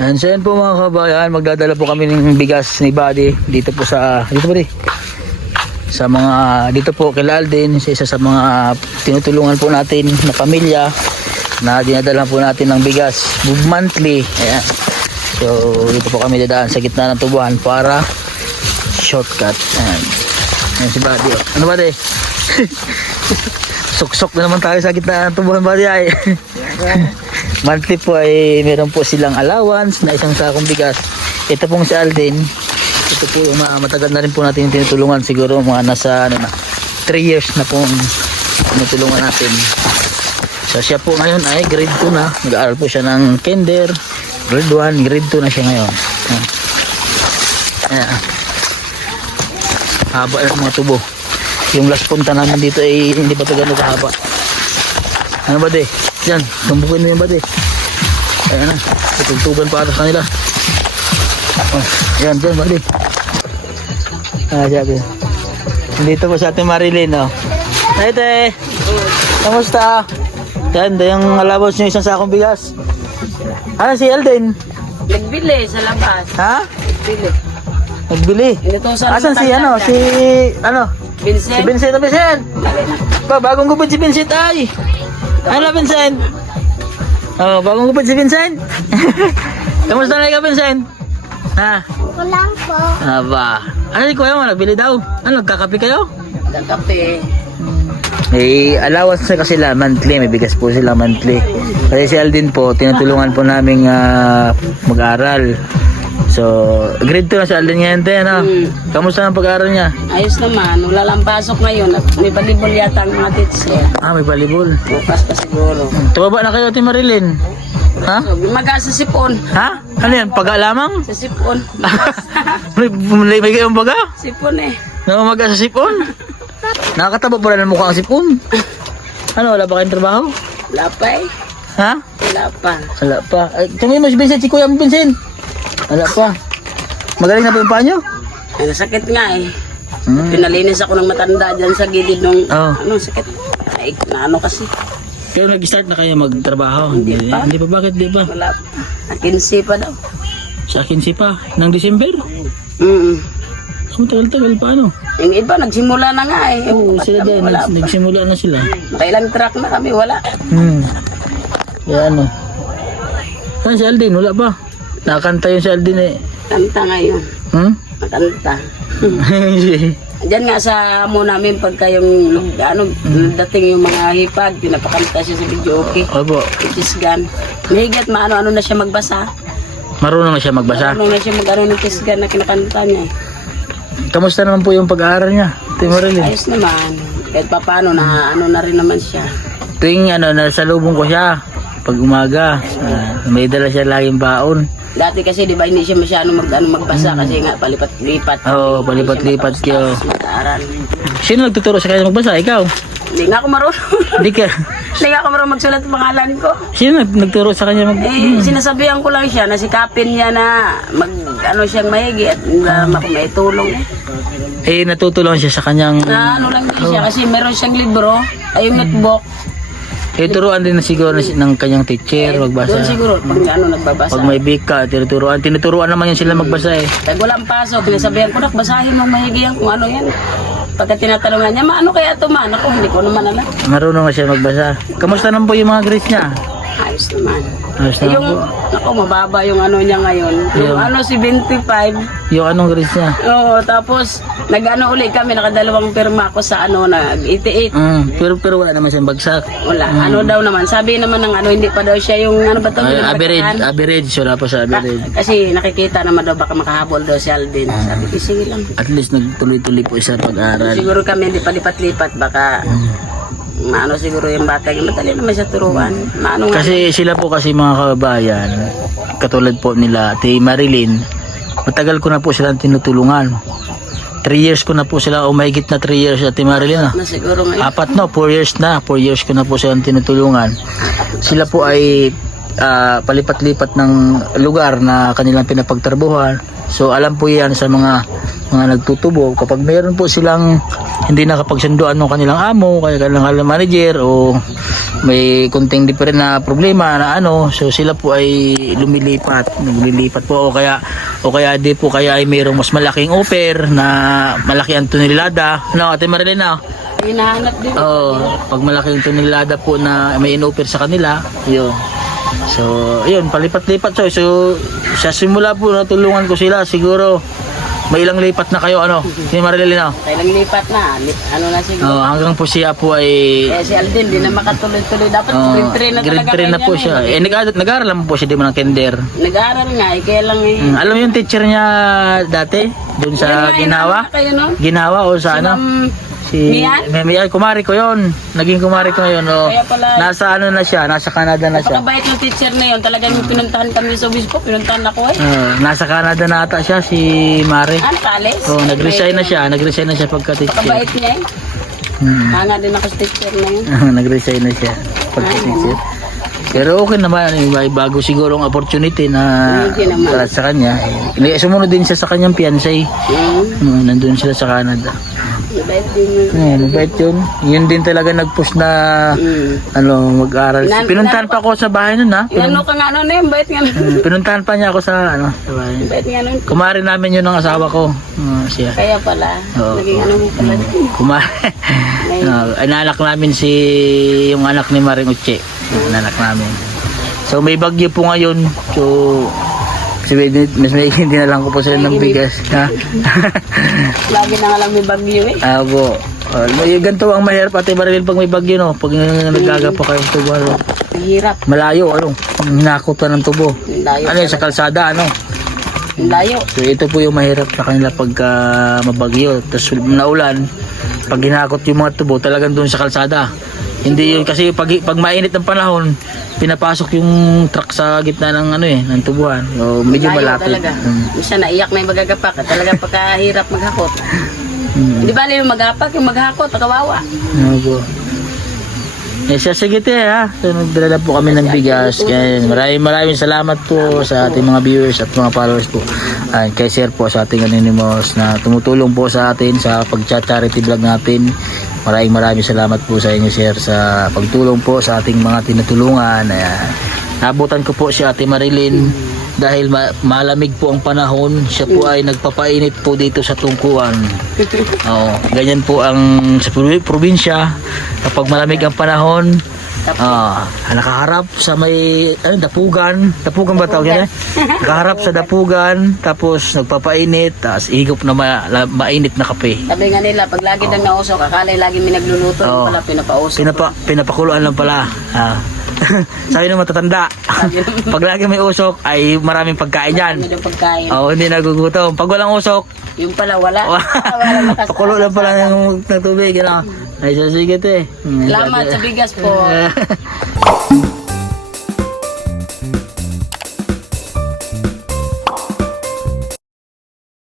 And so yan po mga kabayan, magdadala po kami ng bigas ni Buddy dito po sa, dito po sa mga, dito po kay Alden, sa isa sa mga tinutulungan po natin na pamilya na dinadala po natin ng bigas monthly. Ayan. So dito po kami dadaan sa gitna ng tubuhan para shortcut. Ayan. Ayan si Buddy. Ano Buddy? Suksok na naman tayo sa gitna ng tubuhan Buddy ay. Monthly po ay meron po silang allowance na isang sakong bigas. Ito pong si Alden. Ito po matagal na rin po natin yung tinutulungan. Siguro mga nasa 3 years na pong tinutulungan natin. So siya po ngayon ay grade 2 na. Nag-aaral po siya ng kinder. Grade 1, grade 2 na siya ngayon. Ayan. Haba ng mga tubo. Yung last punta namin dito ay hindi pa ito gano'n kahaba. Ano ba de? Yan, tumbukin mo yung bati. Ayan na, tutugtugan para sa kanila. Oh, yan, dyan bati. Sabi. Dito po sa ating Marilyn, oh. Hey, te! Kamusta? Yan, yung allowance nyo isang sakong bigas. Ano si Alden? Nagbili sa labas. Ha? Nagbili. Nagbili? Asan si ano? Si ano? Si Vincent. Vincent. Vincent! Bagong gupit si Vincent ay! Ano Vincent? Oh, bagong gupit si Vincent. Kamusta na ikaw Vincent? Ha? Kulang po. Aba. Ano di kuya mo? Nagbili daw? Ano? Nagkakape kayo? Nagkape. May allowance na kasi sila monthly. May bigas po sila monthly. Kasi si Alden po, tinutulungan po naming mag-aral. So, grade 2 na si Alden ngayon tayo, no? Kamusta ang pag-aaral niya? Ayos naman. Wala lang pasok ngayon. At may balibol yata ang mga teacher. May volleyball. Bukas pa siguro. Tumaba na kayo, Ate Marilyn. Ha? So, maga sa sipon. Ha? Ano yan? Paga lamang? Sa sipon. may kayong baga? Sipon eh. Namaga sa sipon? Nakakataba pala ng mukha ang sipon. Ano, wala ba kayong trabaho? Wala pa eh. Ha? Wala pa. Wala pa. Ay, sabihin mo si Vincent, si Kuya Vincent. Wala pa. Magaling na po yung paa nyo? Ay, nasakit nga eh. Pinalinis ako ng matanda dyan sa gilid ng ano, sakit. Ay, na ano kasi. Pero nag-start na kayo magtrabaho? Hindi pa. Hindi pa? Bakit di pa? Wala pa. Akinsi pa daw. Sa akin si pa. Ng December? Ang tagal-tagal pa ano? Yung iba, nagsimula na nga eh. Oo, sila din. Wala pa. Nagsimula na sila. Makailang truck na kami, wala. Kaya ano? Saan si Alden? Wala pa. Nakakanta yun si Alden eh. Kanta ngayon. Nakanta. Diyan nga sa amo namin pagka yung dating yung mga hipag, pinapakanta siya sa video okay. Opo. Kisgan. Mahigit maano-ano na siya magbasa. Marunong na siya magbasa. Marunong na siya mag-ano ng kisgan na kinakanta niya. Kamusta naman po yung pag-aaral niya? Ate Marilyn? Ayos naman. Kahit paano na ano na rin naman siya. Tuwing nasalubong ko siya pag umaga, may dala siya laging baon. Dati kasi di ba hindi siya masyado magbasa kasi nga palipat-lipat. Oo, palipat-lipat kayo. Mag-aaral. Sino nagtuturo sa kanya magbasa? Ikaw? Hindi nga ako marunong. Hindi ka? Hindi nga ako marunong magsulat ng pangalan ko. Sino nagturo sa kanya Sinasabihan ko lang siya na sikapin niya na mag-ano siyang mahigi at may tulong eh. Natutulungan siya sa kanyang... Na ano lang din siya kasi meron siyang libro, ay yung notebook. Turuan din na siguro ng kanyang teacher magbasa. Doon siguro pag nagbabasa. Pag may bika, tinuturuan naman yan sila magbasa eh. Pag walang pasok, sinasabihan ko na basahin mo mahigi yan kung ano yan. Pagka tinatanungan niya, ano kaya ito man? Ako, hindi ko naman alam. Marunong na siya magbasa. Kamusta naman po yung mga grades niya? Ayos naman. Ayos naman Yung, po. ako, mababa yung ano niya ngayon. Yung ano, 75. Yung anong grades niya? Oo, tapos nag-ano uli kami, nakadalawang pirma ako sa ano, nag-88. Pero wala naman siyang bagsak. Wala, ano daw naman. Sabi naman ng ano, hindi pa daw siya yung ano ba ito? Average, wala pa sa average. Kasi nakikita naman daw baka makahabol daw si Alden. Sabi ko, sige lang. At least nagtuloy-tuloy po siya pag-aaral. Siguro kami hindi pa lipat-lipat, baka maano siguro yung bata. Madali naman siya turuan. Maano nga. Kasi sila po kasi mga kababayan, katulad po nila, Ate Marilyn, matagal ko na po silang tinutulungan. 3 years ko na po sila, o mahigit na 3 years, Ate Marilyn. Na siguro ngayon. 4 years na, 4 years ko na po silang tinutulungan. Sila po ay palipat-lipat ng lugar na kanilang pinapagtrabuhan. So alam po yan sa mga nagtutubo, kapag mayroon po silang hindi nakapagsunduan ng kanilang amo, kaya kanilang manager, o may kunting different na problema na so sila po ay naglilipat po, o kaya di po, kaya ay mayroong mas malaking offer na malaki ang tonelada, Ate Marilyn Hinahanap din. pag malaking tonelada po na may in-offer sa kanila, yun. So, yun, palipat-lipat. So, sa simula po, natulungan ko sila. Siguro, may ilang lipat na kayo, si Marilyn, Kailang lipat na. Na siguro. hanggang po siya po ay... Si Alden, di na makatuloy-tuloy. Dapat grade 3 na grade talaga. 3 na po siya. Nag-aaral naman po siya, di mo ng kinder. Nag-aaral nga, kaya lang Alam mo yung teacher niya dati? Doon sa Ginawa? Ginawa o sa Mian, kumari ko yon. Naging kumari ko ngayon. Kaya pala. Nasa na siya, nasa Canada na siya. Napakabait ng teacher na yun. Talagang pinuntahan kami sa obispo. Pinuntahan ako nasa Canada na ata siya, si Mare. Nakalis? Nag-resign na siya pagka-teacher. Napakabait niya Hanga din ako sa teacher na yun. Nag-resign na siya pagka-teacher. Pero okay naman, may bago siguro ang opportunity na para sa kanya. Sumunod din siya sa kanyang fiancé. Nandun sila sa Canada. Mabait din Mabait yun. Yun din talaga nag-push na mag-aral. Pinuntahan pa ako sa bahay nun, ka nga na yun, bait nga Pinuntahan pa niya ako sa bahay. Bait nga nun. Kumari namin yun ng asawa ko. Siya. Kaya pala, naging mo pala. Kumari. Inanak namin yung anak ni Maring Uche. Inanak namin. So may bagyo po ngayon. So mas may hindi na lang ko po sila ng bigas. Lagi na nga lang may bagyo Abo. Ganito ang mahirap, Ate Marilyn, pag may bagyo, pag naggagapa kayong tubo. Mahirap. Malayo, hinakot pa ng tubo. Layo sa kalsada, Layo. So ito po yung mahirap sa kanila pagka mabagyo. Tapos naulan, pag hinakot yung mga tubo, talagang doon sa kalsada. Hindi yun kasi pag mainit ng panahon, pinapasok yung truck sa gitna ng ng tubuhan. So, medyo malapit. Isa naiyak na yung magagapak. Talaga pagkahirap maghakot. Hindi ba yung magapak, yung maghakot, kawawa. Opo. Sige So, nagdala po kami ng bigas. Kaya maraming salamat po sa ating mga viewers at mga followers po. Kay Sir po sa ating anonymous na tumutulong po sa atin sa pag-chat charity vlog natin. Maraming salamat po sa inyo, Sir, sa pagtulong po sa ating mga tinutulungan. Nabutan ko po si Ate Marilyn dahil malamig po ang panahon. Siya po ay nagpapainit po dito sa tungkuan. Ganyan po ang sa probinsya. Kapag malamig ang panahon, nakaharap sa may dapugan ba tawag yan? Nakaharap sa dapugan, tapos nagpapainit, tapos higop na mainit na kape. Sabi nga nila, pag lagi nang nausok, akala lagi may nagluluto, pala pinapausok. Pinapakuluan lang pala. Sabi ng matatanda, pag lagi may usok ay maraming pagkain yan. Hindi nagugutom. Pag walang usok, yung pala wala. Pakulo lang pala ng tubig. Ay, sige te. Salamat sa bigas po.